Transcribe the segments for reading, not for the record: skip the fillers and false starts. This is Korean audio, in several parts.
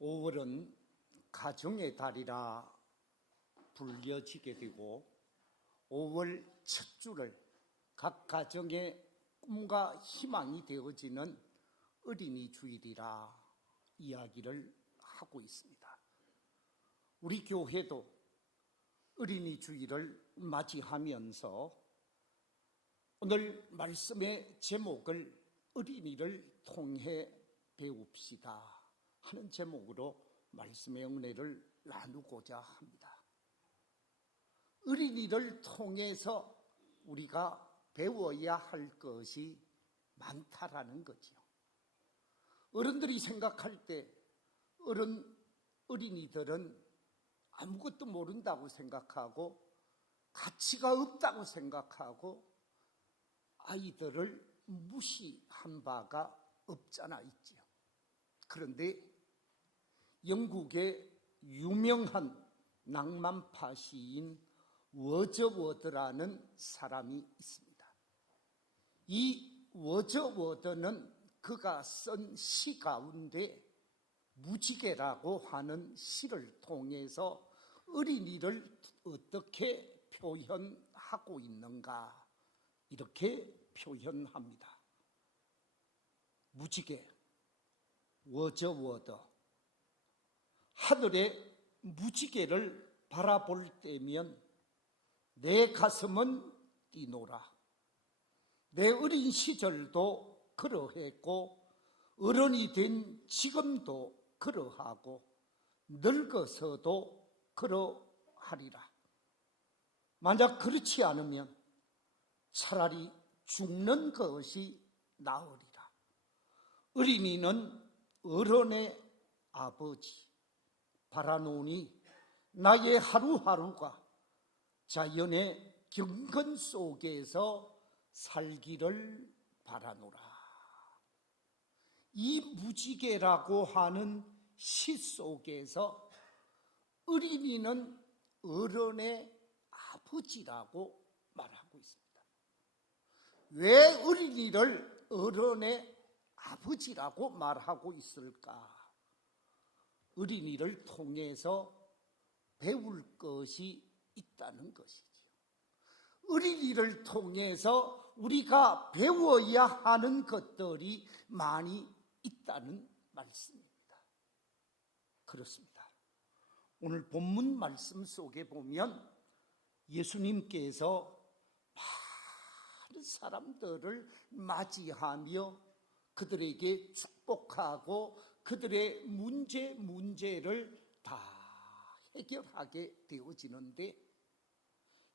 5월은 가정의 달이라 불려지게 되고 5월 첫 주를 각 가정의 꿈과 희망이 되어지는 어린이 주일이라 이야기를 하고 있습니다. 우리 교회도 어린이 주일을 맞이하면서 오늘 말씀의 제목을 어린이를 통해 배웁시다 하는 제목으로 말씀의 은혜를 나누고자 합니다. 어린이를 통해서 우리가 배워야 할 것이 많다라는 거지요. 어른들이 생각할 때 어린이들은 아무것도 모른다고 생각하고 가치가 없다고 생각하고 아이들을 무시한 바가 없잖아 있지요. 그런데 영국의 유명한 낭만파 시인 워즈워드라는 사람이 있습니다. 이 워즈워드는 그가 쓴 시 가운데 무지개라고 하는 시를 통해서 어린이를 어떻게 표현하고 있는가 이렇게 표현합니다. 무지개, 워즈워드. 하늘의 무지개를 바라볼 때면 내 가슴은 뛰노라. 내 어린 시절도 그러했고 어른이 된 지금도 그러하고 늙어서도 그러하리라. 만약 그렇지 않으면 차라리 죽는 것이 나으리라. 어린이는 어른의 아버지. 바라노니 나의 하루하루가 자연의 경건 속에서 살기를 바라노라. 이 무지개라고 하는 시 속에서 어린이는 어른의 아버지라고 말하고 있습니다. 왜 어린이를 어른의 아버지라고 말하고 있을까? 어린이를 통해서 배울 것이 있다는 것이지요. 어린이를 통해서 우리가 배워야 하는 것들이 많이 있다는 말씀입니다. 그렇습니다. 오늘 본문 말씀 속에 보면 예수님께서 많은 사람들을 맞이하며 그들에게 축복하고 그들의 문제를 다 해결하게 되어지는데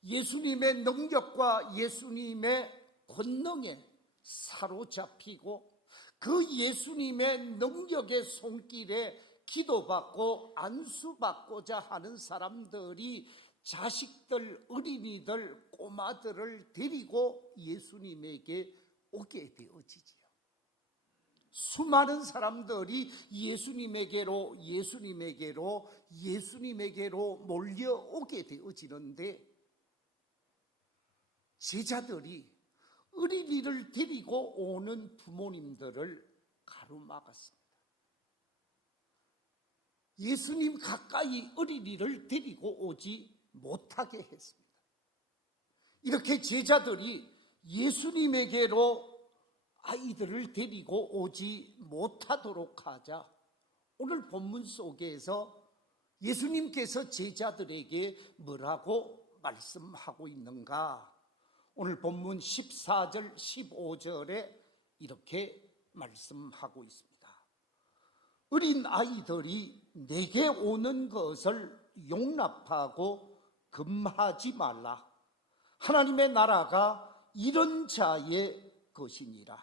예수님의 능력과 예수님의 권능에 사로잡히고 그 예수님의 능력의 손길에 기도받고 안수받고자 하는 사람들이 자식들, 어린이들, 꼬마들을 데리고 예수님에게 오게 되어지지요. 수많은 사람들이 예수님에게로 몰려오게 되어지는데 제자들이 어린이를 데리고 오는 부모님들을 가로막았습니다. 예수님 가까이 어린이를 데리고 오지 못하게 했습니다. 이렇게 제자들이 예수님에게로 아이들을 데리고 오지 못하도록 하자 오늘 본문 속에서 예수님께서 제자들에게 뭐라고 말씀하고 있는가? 오늘 본문 14절 15절에 이렇게 말씀하고 있습니다. 어린 아이들이 내게 오는 것을 용납하고 금하지 말라. 하나님의 나라가 이런 자의 것이니라.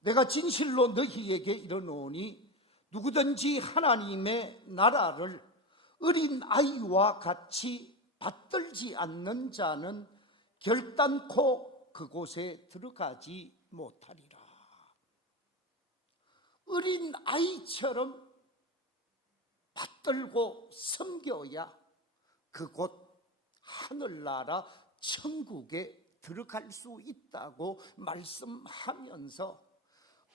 내가 진실로 너희에게 이르노니 누구든지 하나님의 나라를 어린 아이와 같이 받들지 않는 자는 결단코 그곳에 들어가지 못하리라. 어린 아이처럼 받들고 섬겨야 그곳 하늘나라 천국에 들어갈 수 있다고 말씀하면서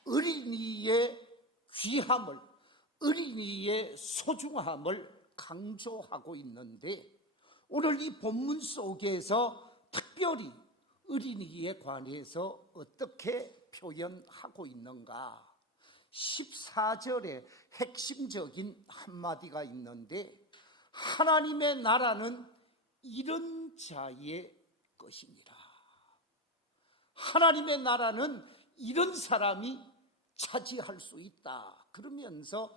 어린이의 귀함을, 어린이의 소중함을 강조하고 있는데, 오늘 이 본문 속에서 특별히 어린이에 관해서 어떻게 표현하고 있는가? 14절에 핵심적인 한마디가 있는데, 하나님의 나라는 이런 자의 것이니라. 하나님의 나라는 이런 사람이 차지할 수 있다. 그러면서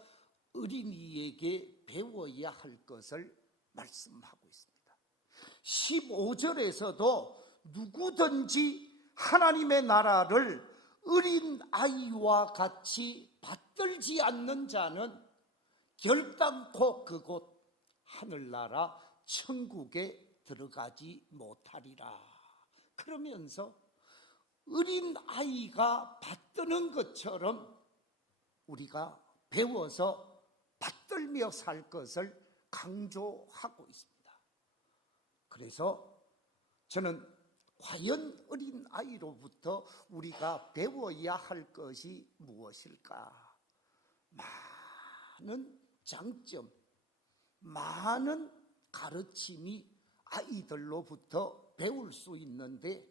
어린이에게 배워야 할 것을 말씀하고 있습니다. 15절에서도 누구든지 하나님의 나라를 어린 아이와 같이 받들지 않는 자는 결단코 그곳 하늘나라 천국에 들어가지 못하리라. 그러면서 어린 아이가 받드는 것처럼 우리가 배워서 받들며 살 것을 강조하고 있습니다. 그래서 저는 과연 어린 아이로부터 우리가 배워야 할 것이 무엇일까? 많은 장점, 많은 가르침이 아이들로부터 배울 수 있는데,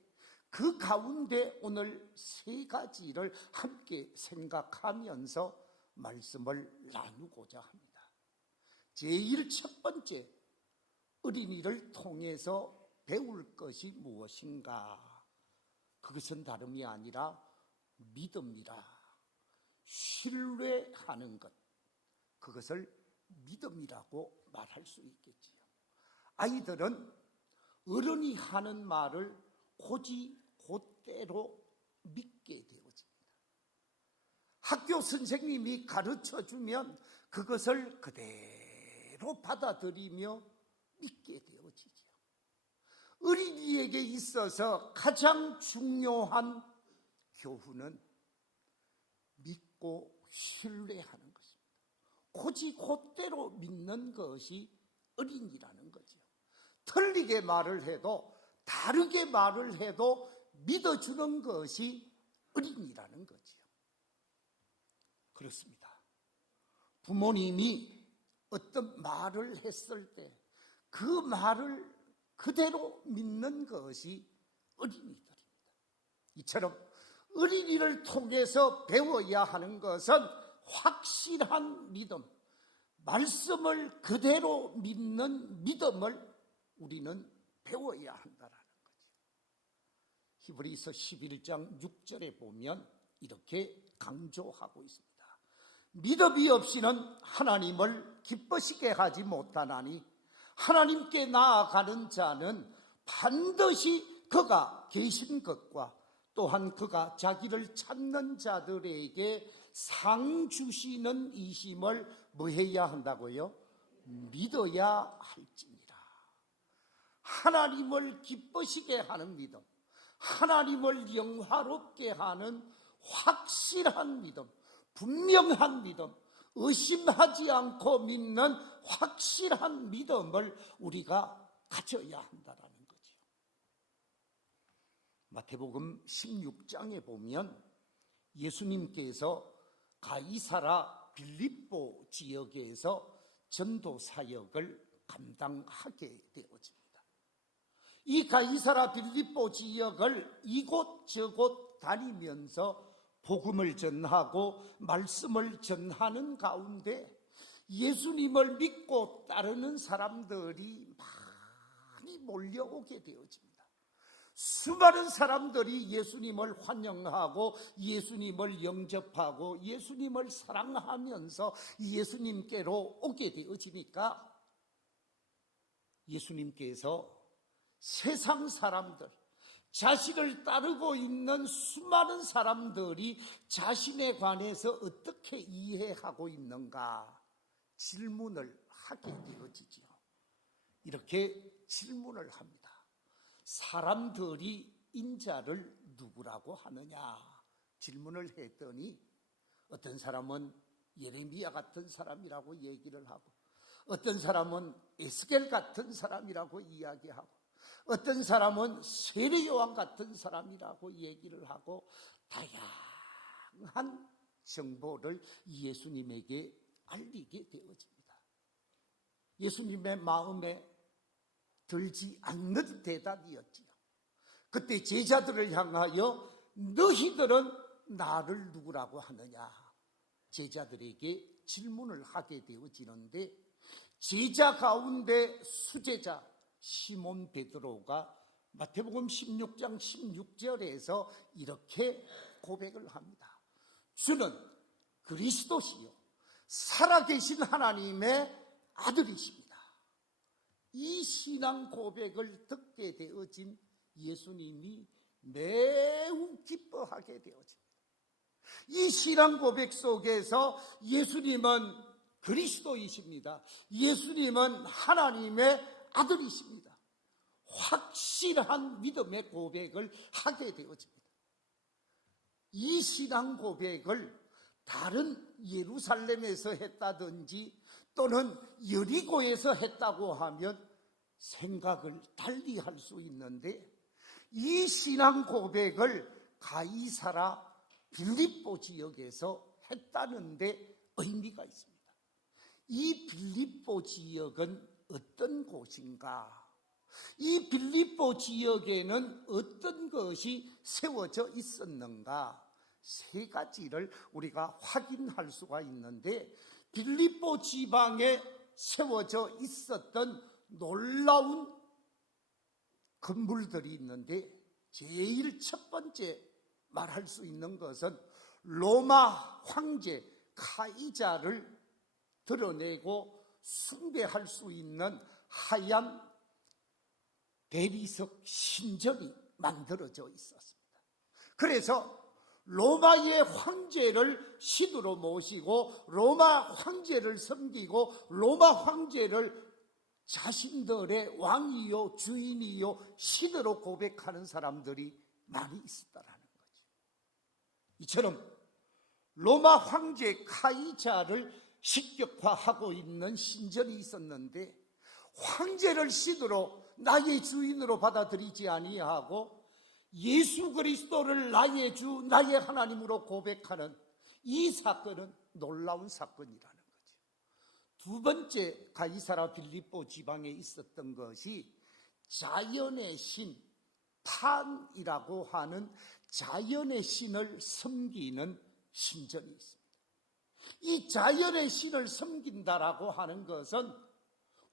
그 가운데 오늘 세 가지를 함께 생각하면서 말씀을 나누고자 합니다. 제일 첫 번째, 어린이를 통해서 배울 것이 무엇인가? 그것은 다름이 아니라 믿음이라. 신뢰하는 것, 그것을 믿음이라고 말할 수 있겠지요. 아이들은 어른이 하는 말을 곧대로 믿게 되어집니다. 학교 선생님이 가르쳐주면 그것을 그대로 받아들이며 믿게 되어지죠. 어린이에게 있어서 가장 중요한 교훈은 믿고 신뢰하는 것입니다. 곧대로 믿는 것이 어린이라는 거죠. 틀리게 말을 해도, 다르게 말을 해도 믿어주는 것이 어린이라는 거지요. 그렇습니다. 부모님이 어떤 말을 했을 때 그 말을 그대로 믿는 것이 어린이들입니다. 이처럼 어린이를 통해서 배워야 하는 것은 확실한 믿음, 말씀을 그대로 믿는 믿음을 우리는 배워야 한다라는 거죠. 히브리서 11장 6절에 보면 이렇게 강조하고 있습니다. 믿음이 없이는 하나님을 기쁘시게 하지 못하나니 하나님께 나아가는 자는 반드시 그가 계신 것과 또한 그가 자기를 찾는 자들에게 상 주시는 이심을 뭐 해야 한다고요? 믿어야 할지니라. 하나님을 기쁘시게 하는 믿음, 하나님을 영화롭게 하는 확실한 믿음, 분명한 믿음, 의심하지 않고 믿는 확실한 믿음을 우리가 가져야 한다라는 거죠. 마태복음 16장에 보면 예수님께서 가이사라 빌립보 지역에서 전도 사역을 감당하게 되어집니다. 이 가이사라 빌립보 지역을 이곳저곳 다니면서 복음을 전하고 말씀을 전하는 가운데 예수님을 믿고 따르는 사람들이 많이 몰려오게 되어집니다. 수많은 사람들이 예수님을 환영하고 예수님을 영접하고 예수님을 사랑하면서 예수님께로 오게 되어지니까 예수님께서 세상 사람들, 자신을 따르고 있는 수많은 사람들이 자신에 관해서 어떻게 이해하고 있는가 질문을 하게 되어지죠. 이렇게 질문을 합니다. 사람들이 인자를 누구라고 하느냐 질문을 했더니 어떤 사람은 예레미야 같은 사람이라고 얘기를 하고, 어떤 사람은 에스겔 같은 사람이라고 이야기하고, 어떤 사람은 세례요한 같은 사람이라고 얘기를 하고 다양한 정보를 예수님에게 알리게 되어집니다. 예수님의 마음에 들지 않는 대답이었지요. 그때 제자들을 향하여 너희들은 나를 누구라고 하느냐? 제자들에게 질문을 하게 되어지는데 제자 가운데 수제자 시몬 베드로가 마태복음 16장 16절에서 이렇게 고백을 합니다. 주는 그리스도시요 살아계신 하나님의 아들이십니다. 이 신앙 고백을 듣게 되어진 예수님이 매우 기뻐하게 되어집니다. 이 신앙 고백 속에서 예수님은 그리스도이십니다. 예수님은 하나님의 아들이십니다. 확실한 믿음의 고백을 하게 되어집니다. 이 신앙 고백을 다른 예루살렘에서 했다든지 또는 여리고에서 했다고 하면 생각을 달리 할 수 있는데 이 신앙 고백을 가이사라 빌립보 지역에서 했다는데 의미가 있습니다. 이 빌립보 지역은 어떤 곳인가? 이 빌립보 지역에는 어떤 것이 세워져 있었는가? 세 가지를 우리가 확인할 수가 있는데 빌립보 지방에 세워져 있었던 놀라운 건물들이 있는데 제일 첫 번째 말할 수 있는 것은 로마 황제 카이자를 드러내고 숭배할 수 있는 하얀 대리석 신전이 만들어져 있었습니다. 그래서 로마의 황제를 시두로 모시고 로마 황제를 섬기고 로마 황제를 자신들의 왕이요 주인이요 시대로 고백하는 사람들이 많이 있었다라는 거죠. 이처럼 로마 황제 카이자를 식격화하고 있는 신전이 있었는데 황제를 시대로 나의 주인으로 받아들이지 아니하고 예수 그리스도를 나의 주 나의 하나님으로 고백하는 이 사건은 놀라운 사건이라는 거죠. 두 번째 가이사라 빌립보 지방에 있었던 것이 자연의 신 판이라고 하는 자연의 신을 섬기는 신전이 있습니다. 이 자연의 신을 섬긴다라고 하는 것은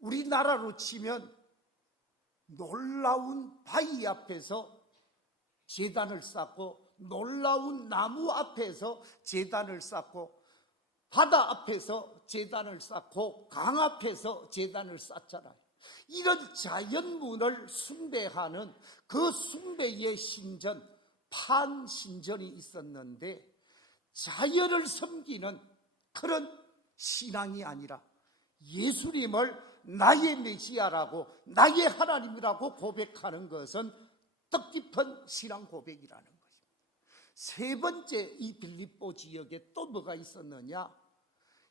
우리나라로 치면 놀라운 바위 앞에서 제단을 쌓고 놀라운 나무 앞에서 제단을 쌓고 바다 앞에서 제단을 쌓고 강 앞에서 제단을 쌓잖아요. 이런 자연문을 숭배하는 그 숭배의 신전 판신전이 있었는데 자연을 섬기는 그런 신앙이 아니라 예수님을 나의 메시아라고 나의 하나님이라고 고백하는 것은 뜻깊은 신앙 고백이라는 것입니다. 세 번째 이 빌립보 지역에 또 뭐가 있었느냐?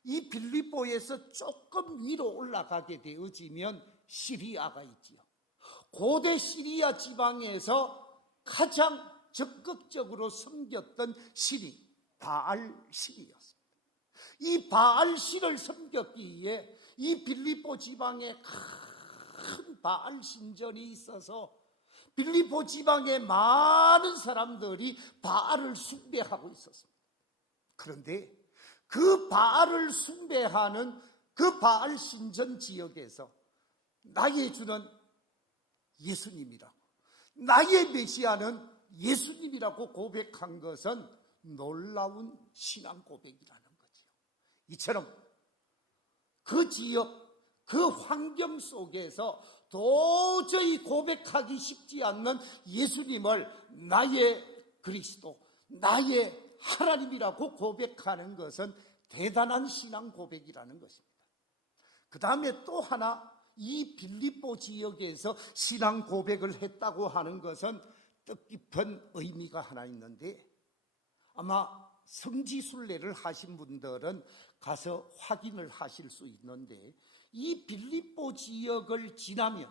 이 빌립보에서 조금 위로 올라가게 되어지면 시리아가 있지요. 고대 시리아 지방에서 가장 적극적으로 섬겼던 신이 바알 신이었습니다. 이 바알 신을 섬겼기에 이 빌립보 지방에 큰 바알 신전이 있어서 빌립보 지방의 많은 사람들이 바알을 숭배하고 있었습니다. 그런데 그 바알을 숭배하는 그 바알 신전 지역에서 나의 주는 예수님이라고 나의 메시아는 예수님이라고 고백한 것은 놀라운 신앙 고백이라는 거죠. 이처럼 그 지역 그 환경 속에서 도저히 고백하기 쉽지 않는 예수님을 나의 그리스도, 나의 하나님이라고 고백하는 것은 대단한 신앙 고백이라는 것입니다. 그 다음에 또 하나 이 빌립보 지역에서 신앙 고백을 했다고 하는 것은 뜻깊은 의미가 하나 있는데 아마 성지순례를 하신 분들은 가서 확인을 하실 수 있는데 이 빌립보 지역을 지나면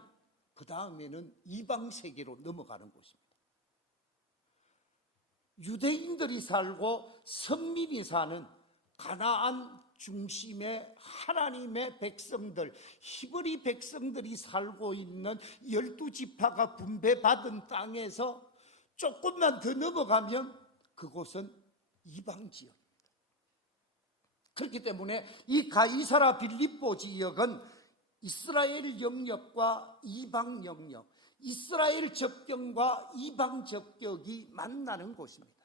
그 다음에는 이방 세계로 넘어가는 곳입니다. 유대인들이 살고 선민이 사는 가나안 중심의 하나님의 백성들, 히브리 백성들이 살고 있는 12지파가 분배받은 땅에서 조금만 더 넘어가면 그곳은 이방지역입니다. 그렇기 때문에 이 가이사라 빌립보 지역은 이스라엘 영역과 이방 영역, 이스라엘 접경과 이방 접경이 만나는 곳입니다.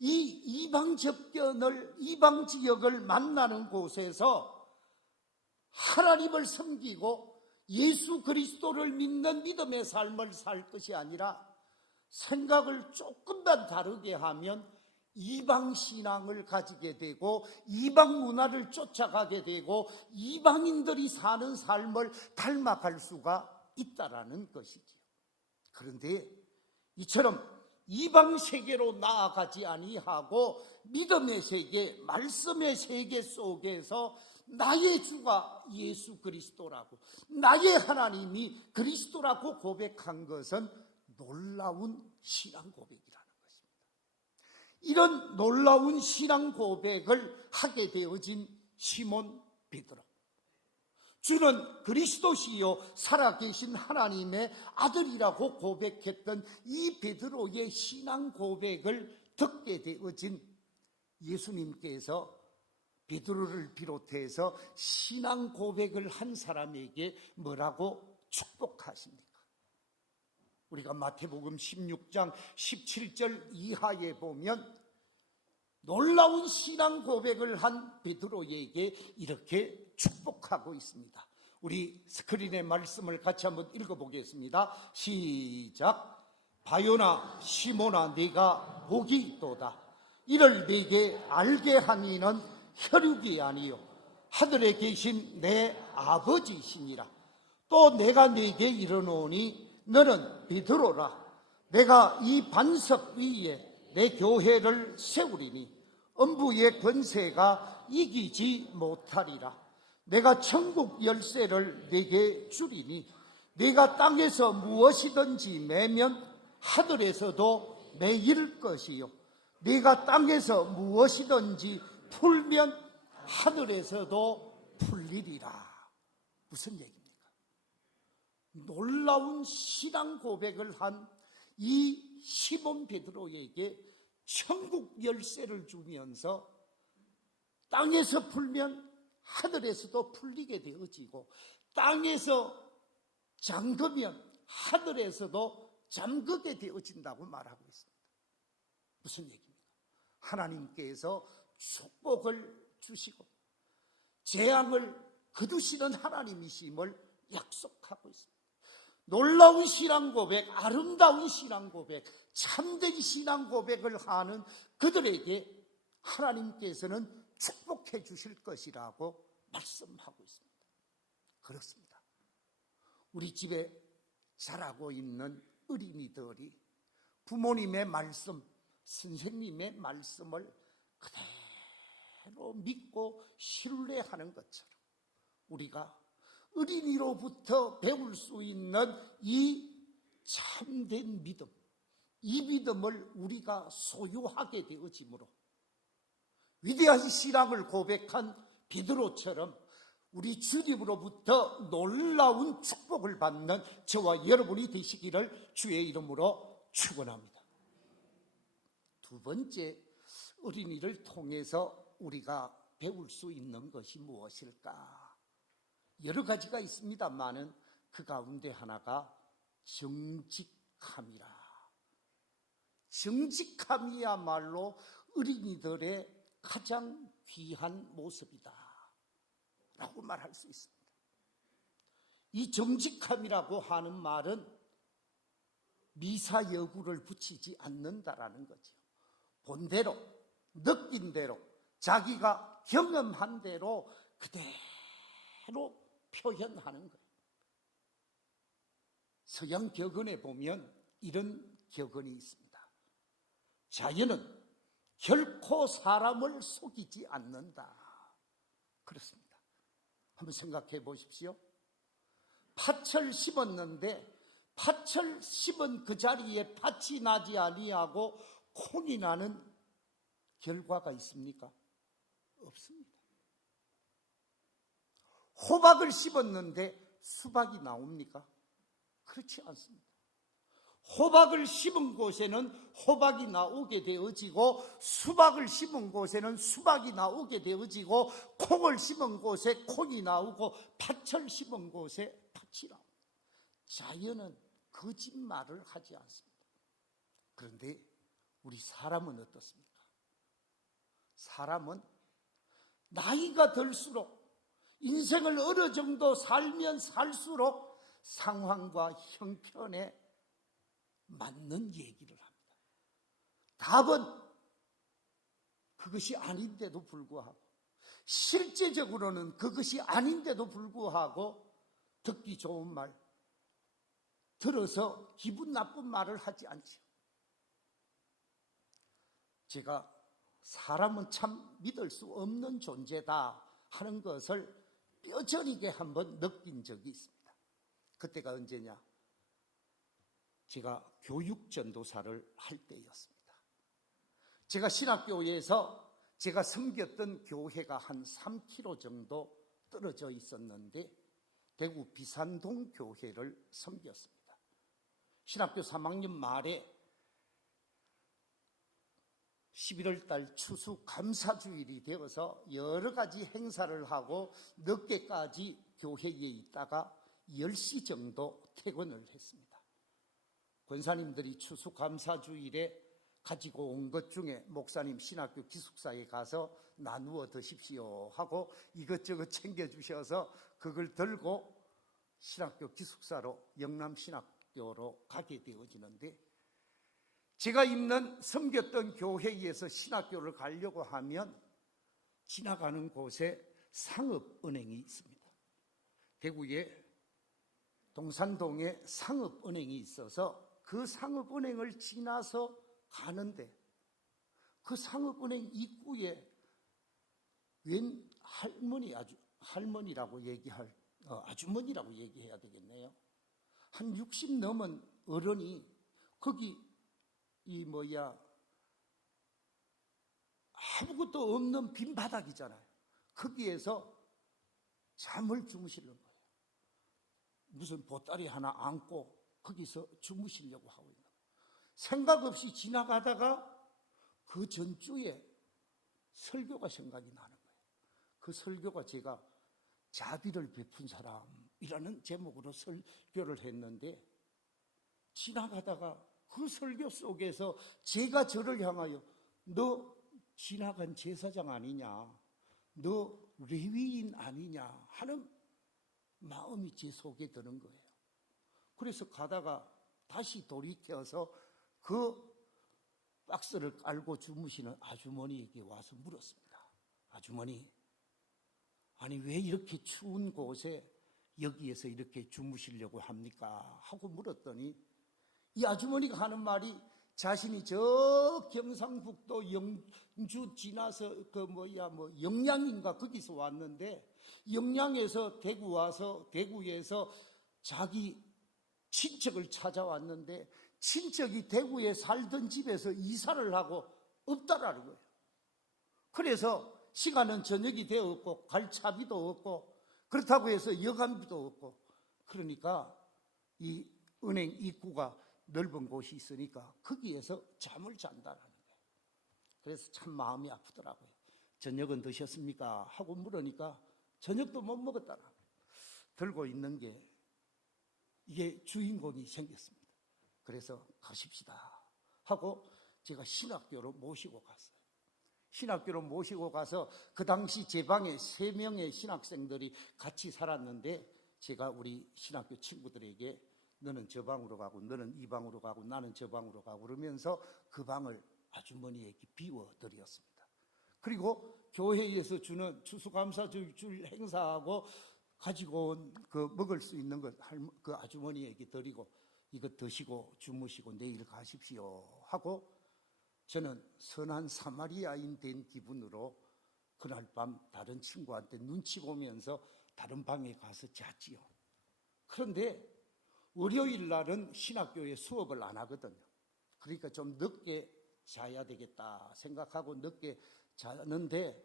이 이방 접견을, 이방 지역을 만나는 곳에서 하나님을 섬기고 예수 그리스도를 믿는 믿음의 삶을 살 것이 아니라 생각을 조금만 다르게 하면 이방 신앙을 가지게 되고 이방 문화를 쫓아가게 되고 이방인들이 사는 삶을 닮아갈 수가 있다라는 것이지요. 그런데 이처럼 이방 세계로 나아가지 아니하고 믿음의 세계, 말씀의 세계 속에서 나의 주가 예수 그리스도라고, 나의 하나님이 그리스도라고 고백한 것은 놀라운 신앙 고백이라는 것입니다. 이런 놀라운 신앙 고백을 하게 되어진 시몬 베드로, 주는 그리스도시요 살아계신 하나님의 아들이라고 고백했던 이 베드로의 신앙 고백을 듣게 되어진 예수님께서 베드로를 비롯해서 신앙 고백을 한 사람에게 뭐라고 축복하십니까? 우리가 마태복음 16장 17절 이하에 보면 놀라운 신앙 고백을 한 베드로에게 이렇게 축복하고 있습니다. 우리 스크린의 말씀을 같이 한번 읽어보겠습니다. 시작. 바요나 시몬아 네가 복이 있도다. 이를 네게 알게 한 이는 혈육이 아니요 하늘에 계신 내 아버지시니라. 또 내가 네게 이르노니 너는 베드로라. 내가 이 반석 위에 내 교회를 세우리니 음부의 권세가 이기지 못하리라. 내가 천국 열쇠를 네게 주리니 네가 땅에서 무엇이든지 매면 하늘에서도 매일 것이요 네가 땅에서 무엇이든지 풀면 하늘에서도 풀리리라. 무슨 얘기입니까? 놀라운 신앙 고백을 한 이 시몬 베드로에게 천국 열쇠를 주면서 땅에서 풀면 하늘에서도 풀리게 되어지고 땅에서 잠그면 하늘에서도 잠그게 되어진다고 말하고 있습니다. 무슨 얘기입니까? 하나님께서 축복을 주시고 재앙을 거두시는 하나님이심을 약속하고 있습니다. 놀라운 신앙 고백, 아름다운 신앙 고백, 참된 신앙 고백을 하는 그들에게 하나님께서는 축복해 주실 것이라고 말씀하고 있습니다. 그렇습니다. 우리 집에 자라고 있는 어린이들이 부모님의 말씀, 선생님의 말씀을 그대로 믿고 신뢰하는 것처럼 우리가 어린이로부터 배울 수 있는 이 참된 믿음, 이 믿음을 우리가 소유하게 되어지므로 위대한 신앙을 고백한 베드로처럼 우리 주님으로부터 놀라운 축복을 받는 저와 여러분이 되시기를 주의 이름으로 축원합니다. 두 번째, 어린이를 통해서 우리가 배울 수 있는 것이 무엇일까? 여러 가지가 있습니다만은 그 가운데 하나가 정직함이라. 정직함이야말로 어린이들의 가장 귀한 모습이다 라고 말할 수 있습니다. 이 정직함이라고 하는 말은 미사여구를 붙이지 않는다라는 거죠. 본대로, 느낀 대로, 자기가 경험한 대로 그대로 표현하는 거예요. 서양 격언에 보면 이런 격언이 있습니다. 자연은 결코 사람을 속이지 않는다. 그렇습니다. 한번 생각해 보십시오. 팥을 심었는데 팥을 심은 그 자리에 팥이 나지 아니하고 콩이 나는 결과가 있습니까? 없습니다. 호박을 심었는데 수박이 나옵니까? 그렇지 않습니다. 호박을 심은 곳에는 호박이 나오게 되어지고, 수박을 심은 곳에는 수박이 나오게 되어지고, 콩을 심은 곳에 콩이 나오고, 팥을 심은 곳에 팥이 나옵니다. 자연은 거짓말을 하지 않습니다. 그런데 우리 사람은 어떻습니까? 사람은 나이가 들수록, 인생을 어느 정도 살면 살수록 상황과 형편에 맞는 얘기를 합니다. 답은 그것이 아닌데도 불구하고, 실제적으로는 그것이 아닌데도 불구하고 듣기 좋은 말, 들어서 기분 나쁜 말을 하지 않죠. 제가 사람은 참 믿을 수 없는 존재다 하는 것을 뼈저리게 한번 느낀 적이 있습니다. 그때가 언제냐? 제가 교육전도사를 할 때였습니다. 제가 신학교에서 제가 섬겼던 교회가 한 3km 정도 떨어져 있었는데, 대구 비산동 교회를 섬겼습니다. 신학교 3학년 말에 11월 달 추수 감사주일이 되어서 여러 가지 행사를 하고 늦게까지 교회에 있다가 10시 정도 퇴근을 했습니다. 권사님들이 추수 감사주일에 가지고 온 것 중에 목사님 신학교 기숙사에 가서 나누어 드십시오 하고 이것저것 챙겨주셔서 그걸 들고 신학교 기숙사로, 영남 신학교로 가게 되어지는데, 제가 있는 섬겼던 교회에서 신학교를 가려고 하면 지나가는 곳에 상업은행이 있습니다. 대구에 동산동에 상업은행이 있어서 그 상업은행을 지나서 가는데, 그 상업은행 입구에 웬 할머니, 할머니라고 아주머니라고 얘기해야 되겠네요. 한 60 넘은 어른이 거기 아무것도 없는 빈 바닥이잖아요. 거기에서 잠을 주무시는 거예요. 무슨 보따리 하나 안고 거기서 주무시려고 하고 있는 거예요. 생각 없이 지나가다가 그 전주에 설교가 생각이 나는 거예요. 그 설교가 제가 자비를 베푼 사람이라는 제목으로 설교를 했는데, 지나가다가 그 설교 속에서 제가 저를 향하여 너 지나간 제사장 아니냐, 너 레위인 아니냐 하는 마음이 제 속에 드는 거예요. 그래서 가다가 다시 돌이켜서 그 박스를 깔고 주무시는 아주머니에게 와서 물었습니다. 아주머니, 아니 왜 이렇게 추운 곳에 여기에서 이렇게 주무시려고 합니까? 하고 물었더니 이 아주머니가 하는 말이, 자신이 저 경상북도 영주 지나서 영양인가 거기서 왔는데, 영양에서 대구 와서 대구에서 자기 친척을 찾아왔는데, 친척이 대구에 살던 집에서 이사를 하고 없다라는 거예요. 그래서 시간은 저녁이 되었고 갈 차비도 없고, 그렇다고 해서 여간비도 없고, 그러니까 이 은행 입구가 넓은 곳이 있으니까 거기에서 잠을 잔다라는 거예요. 그래서 참 마음이 아프더라고요. 저녁은 드셨습니까? 하고 물으니까 저녁도 못 먹었다라고. 들고 있는 게 이게 주인공이 생겼습니다. 그래서 가십시다 하고 제가 신학교로 모시고 갔어요. 신학교로 모시고 가서 그 당시 제 방에 3명의 신학생들이 같이 살았는데, 제가 우리 신학교 친구들에게 너는 저 방으로 가고 너는 이 방으로 가고 나는 저 방으로 가고 그러면서 그 방을 아주머니에게 비워드렸습니다. 그리고 교회에서 주는 추수감사주일 행사하고 가지고 온 그 먹을 수 있는 것 그 아주머니에게 드리고, 이거 드시고 주무시고 내일 가십시오 하고, 저는 선한 사마리아인 된 기분으로 그날 밤 다른 친구한테 눈치 보면서 다른 방에 가서 잤지요. 그런데 월요일 날은 신학교에 수업을 안 하거든요. 그러니까 좀 늦게 자야 되겠다 생각하고 늦게 자는데,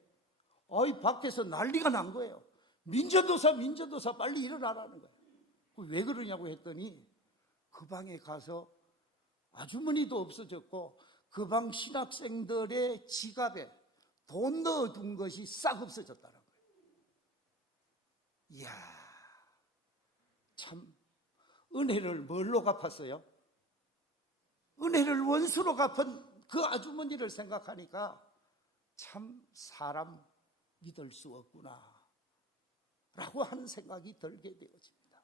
밖에서 난리가 난 거예요. 민저도사 빨리 일어나라는 거예요. 왜 그러냐고 했더니 그 방에 가서 아주머니도 없어졌고 그 방 신학생들의 지갑에 돈 넣어둔 것이 싹 없어졌다는 거예요. 이야, 참 은혜를 뭘로 갚았어요? 은혜를 원수로 갚은 그 아주머니를 생각하니까 참 사람 믿을 수 없구나 라고 하는 생각이 들게 되어집니다.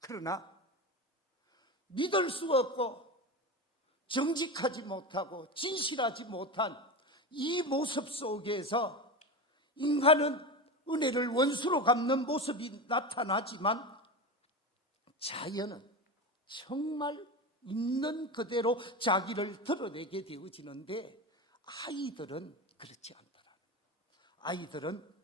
그러나 믿을 수 없고 정직하지 못하고 진실하지 못한 이 모습 속에서 인간은 은혜를 원수로 갚는 모습이 나타나지만 자연은 정말 있는 그대로 자기를 드러내게 되어지는데 아이들은 그렇지 않더라. 아이들은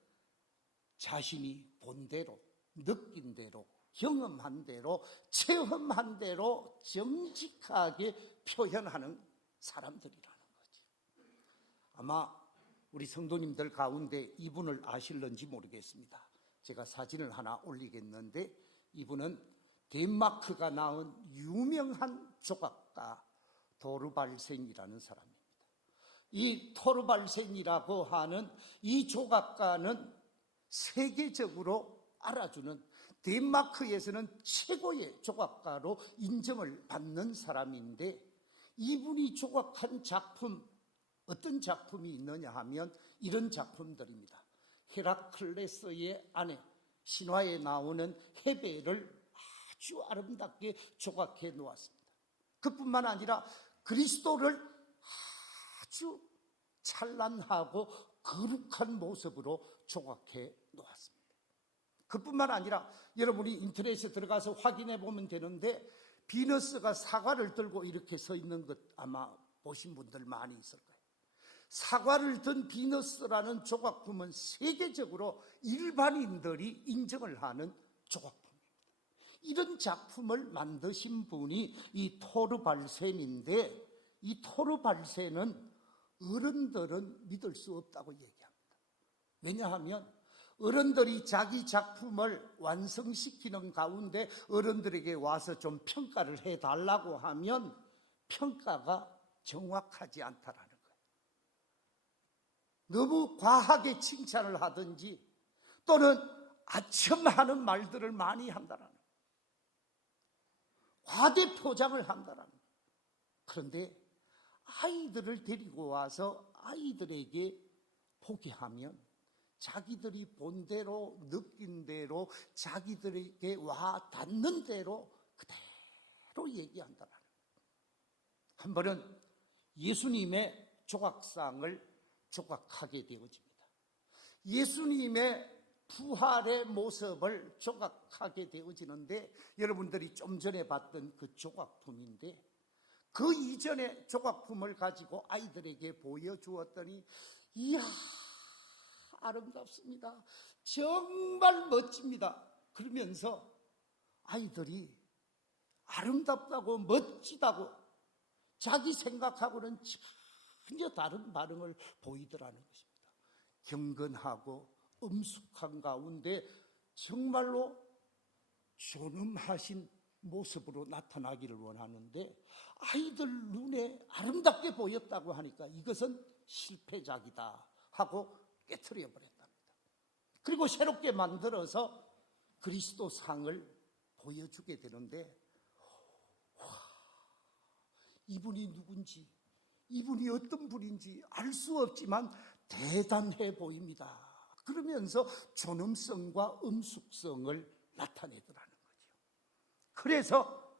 자신이 본 대로, 느낀 대로, 경험한 대로, 체험한 대로 정직하게 표현하는 사람들이라는 거지. 아마 우리 성도님들 가운데 이분을 아실는지 모르겠습니다. 제가 사진을 하나 올리겠는데 이분은 덴마크가 낳은 유명한 조각가 토르발센이라는 사람입니다. 이 토르발센이라고 하는 이 조각가는 세계적으로 알아주는, 덴마크에서는 최고의 조각가로 인정을 받는 사람인데, 이분이 조각한 작품, 어떤 작품이 있느냐 하면 이런 작품들입니다. 헤라클레스의 아내, 신화에 나오는 헤베를 아주 아름답게 조각해 놓았습니다. 그뿐만 아니라 그리스도를 아주 찬란하고 거룩한 모습으로 조각해 놓았습니다. 그뿐만 아니라 여러분이 인터넷에 들어가서 확인해 보면 되는데, 비너스가 사과를 들고 이렇게 서 있는 것 아마 보신 분들 많이 있을 거예요. 사과를 든 비너스라는 조각품은 세계적으로 일반인들이 인정을 하는 조각품입니다. 이런 작품을 만드신 분이 이 토르발센인데, 이 토르발센은 어른들은 믿을 수 없다고 얘기합니다. 왜냐하면 어른들이 자기 작품을 완성시키는 가운데 어른들에게 와서 좀 평가를 해달라고 하면 평가가 정확하지 않다라는 거예요. 너무 과하게 칭찬을 하든지 또는 아첨하는 말들을 많이 한다라는 거예요. 과대 포장을 한다라는 거예요. 그런데 아이들을 데리고 와서 아이들에게 보게 하면 자기들이 본 대로, 느낀 대로, 자기들에게 와 닿는 대로 그대로 얘기한다라는 거예요. 한 번은 예수님의 조각상을 조각하게 되어집니다. 예수님의 부활의 모습을 조각하게 되어지는데, 여러분들이 좀 전에 봤던 그 조각품인데, 그 이전의 조각품을 가지고 아이들에게 보여주었더니 이야, 아름답습니다. 정말 멋집니다. 그러면서 아이들이 아름답다고 멋지다고 자기 생각하고는 전혀 다른 반응을 보이더라는 것입니다. 경건하고 엄숙한 가운데 정말로 존엄하신 모습으로 나타나기를 원하는데, 아이들 눈에 아름답게 보였다고 하니까 이것은 실패작이다 하고 깨트려 버렸답니다. 그리고 새롭게 만들어서 그리스도 상을 보여주게 되는데, 이분이 누군지, 이분이 어떤 분인지 알 수 없지만 대단해 보입니다. 그러면서 존엄성과 엄숙성을 나타내더라는 거죠. 그래서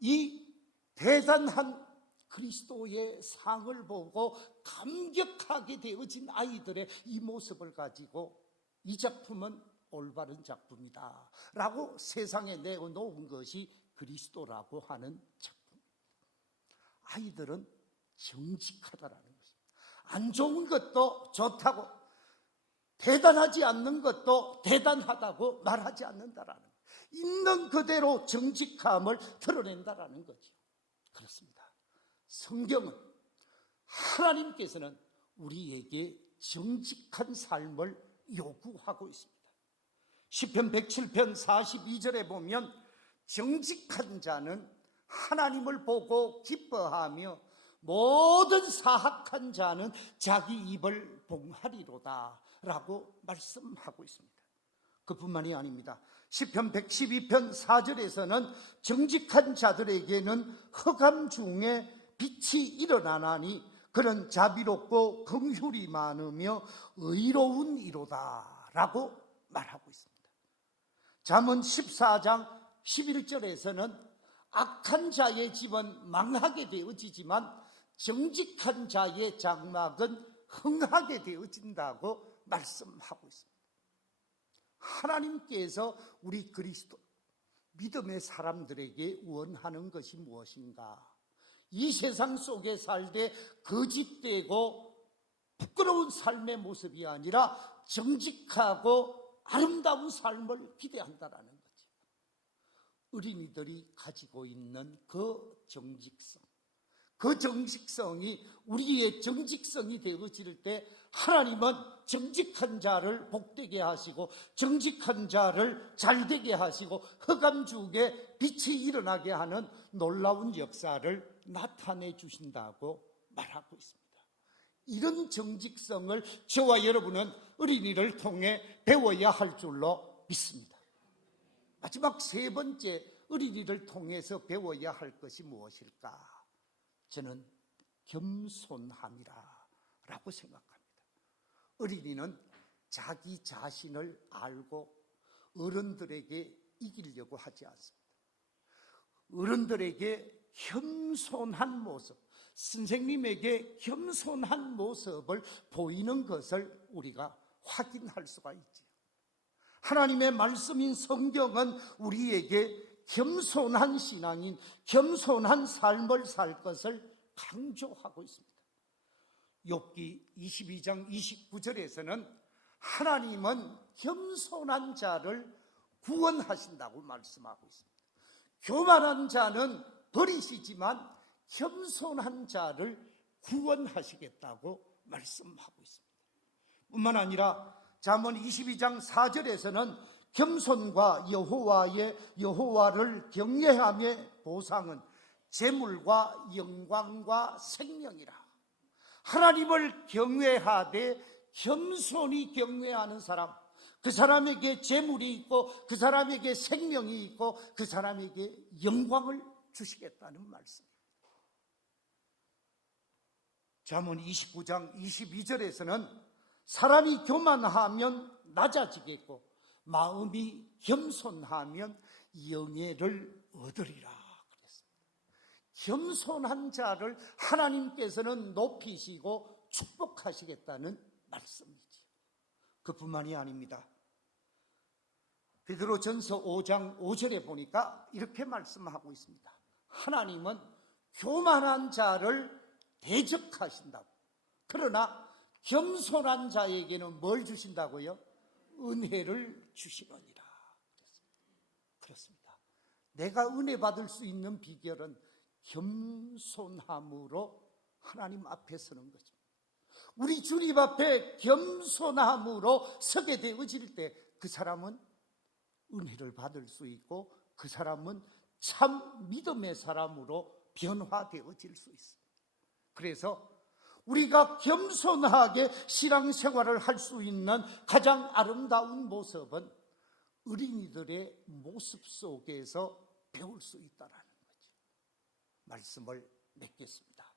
이 대단한 그리스도의 상을 보고 감격하게 되어진 아이들의 이 모습을 가지고 이 작품은 올바른 작품이다 라고 세상에 내어놓은 것이 그리스도라고 하는 작품입니다. 아이들은 정직하다라는 것입니다. 안 좋은 것도 좋다고, 대단하지 않는 것도 대단하다고 말하지 않는다라는 거예요. 있는 그대로 정직함을 드러낸다라는 거죠. 그렇습니다. 성경은, 하나님께서는 우리에게 정직한 삶을 요구하고 있습니다. 시편 107편 42절에 보면 정직한 자는 하나님을 보고 기뻐하며 모든 사악한 자는 자기 입을 봉하리로다 라고 말씀하고 있습니다. 그뿐만이 아닙니다. 시편 112편 4절에서는 정직한 자들에게는 흑암 중에 빛이 일어나나니 그는 자비롭고 긍휼이 많으며 의로운 이로다 라고 말하고 있습니다. 잠언 14장 11절에서는 악한 자의 집은 망하게 되어지지만 정직한 자의 장막은 흥하게 되어진다고 말씀하고 있습니다. 하나님께서 우리 그리스도 믿음의 사람들에게 원하는 것이 무엇인가? 이 세상 속에 살되 거짓되고 부끄러운 삶의 모습이 아니라 정직하고 아름다운 삶을 기대한다라는 거죠. 어린이들이 가지고 있는 그 정직성, 그 정직성이 우리의 정직성이 되어질 때 하나님은 정직한 자를 복되게 하시고 정직한 자를 잘되게 하시고 흑암 중에 빛이 일어나게 하는 놀라운 역사를 나타내 주신다고 말하고 있습니다. 이런 정직성을 저와 여러분은 어린이를 통해 배워야 할 줄로 믿습니다. 마지막 세 번째, 어린이를 통해서 배워야 할 것이 무엇일까? 저는 겸손함이라 라고 생각합니다. 어린이는 자기 자신을 알고 어른들에게 이기려고 하지 않습니다. 어른들에게 겸손한 모습, 선생님에게 겸손한 모습을 보이는 것을 우리가 확인할 수가 있지요. 하나님의 말씀인 성경은 우리에게 겸손한 신앙인, 겸손한 삶을 살 것을 강조하고 있습니다. 욥기 22장 29절에서는 하나님은 겸손한 자를 구원하신다고 말씀하고 있습니다. 교만한 자는 버리시지만 겸손한 자를 구원하시겠다고 말씀하고 있습니다. 뿐만 아니라 잠언 22장 4절에서는 겸손과 여호와를 경외함의 보상은 재물과 영광과 생명이라. 하나님을 경외하되 겸손히 경외하는 사람, 그 사람에게 재물이 있고 그 사람에게 생명이 있고 그 사람에게 영광을 주시겠다는 말씀입니다. 잠언 29장 22절에서는 사람이 교만하면 낮아지겠고 마음이 겸손하면 영예를 얻으리라 그랬습니다. 겸손한 자를 하나님께서는 높이시고 축복하시겠다는 말씀이지. 그뿐만이 아닙니다. 베드로전서 5장 5절에 보니까 이렇게 말씀하고 있습니다. 하나님은 교만한 자를 대적하신다고. 그러나 겸손한 자에게는 뭘 주신다고요? 은혜를 주시느니라. 그렇습니다. 내가 은혜 받을 수 있는 비결은 겸손함으로 하나님 앞에 서는 거죠. 우리 주님 앞에 겸손함으로 서게 되어질 때 그 사람은 은혜를 받을 수 있고 그 사람은 참 믿음의 사람으로 변화되어질 수 있습니다. 그래서 우리가 겸손하게 신앙생활을 할 수 있는 가장 아름다운 모습은 어린이들의 모습 속에서 배울 수 있다는 거죠. 말씀을 맺겠습니다.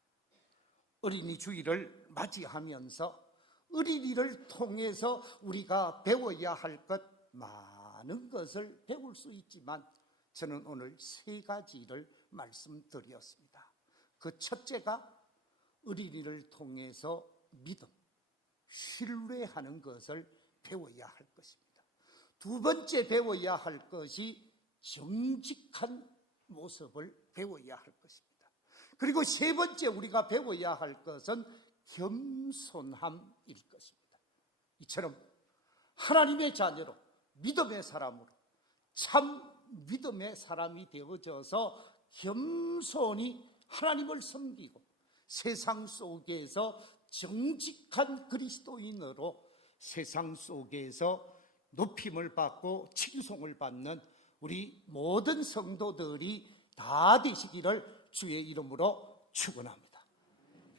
어린이 주일을 맞이하면서 어린이를 통해서 우리가 배워야 할 것 많은 것을 배울 수 있지만 저는 오늘 세 가지를 말씀드렸습니다. 그 첫째가 어린이를 통해서 믿음, 신뢰하는 것을 배워야 할 것입니다. 두 번째 배워야 할 것이 정직한 모습을 배워야 할 것입니다. 그리고 세 번째 우리가 배워야 할 것은 겸손함일 것입니다. 이처럼 하나님의 자녀로 믿음의 사람으로 참 믿음의 사람이 되어져서 겸손히 하나님을 섬기고 세상 속에서 정직한 그리스도인으로 세상 속에서 높임을 받고 칭송을 받는 우리 모든 성도들이 다 되시기를 주의 이름으로 축원합니다.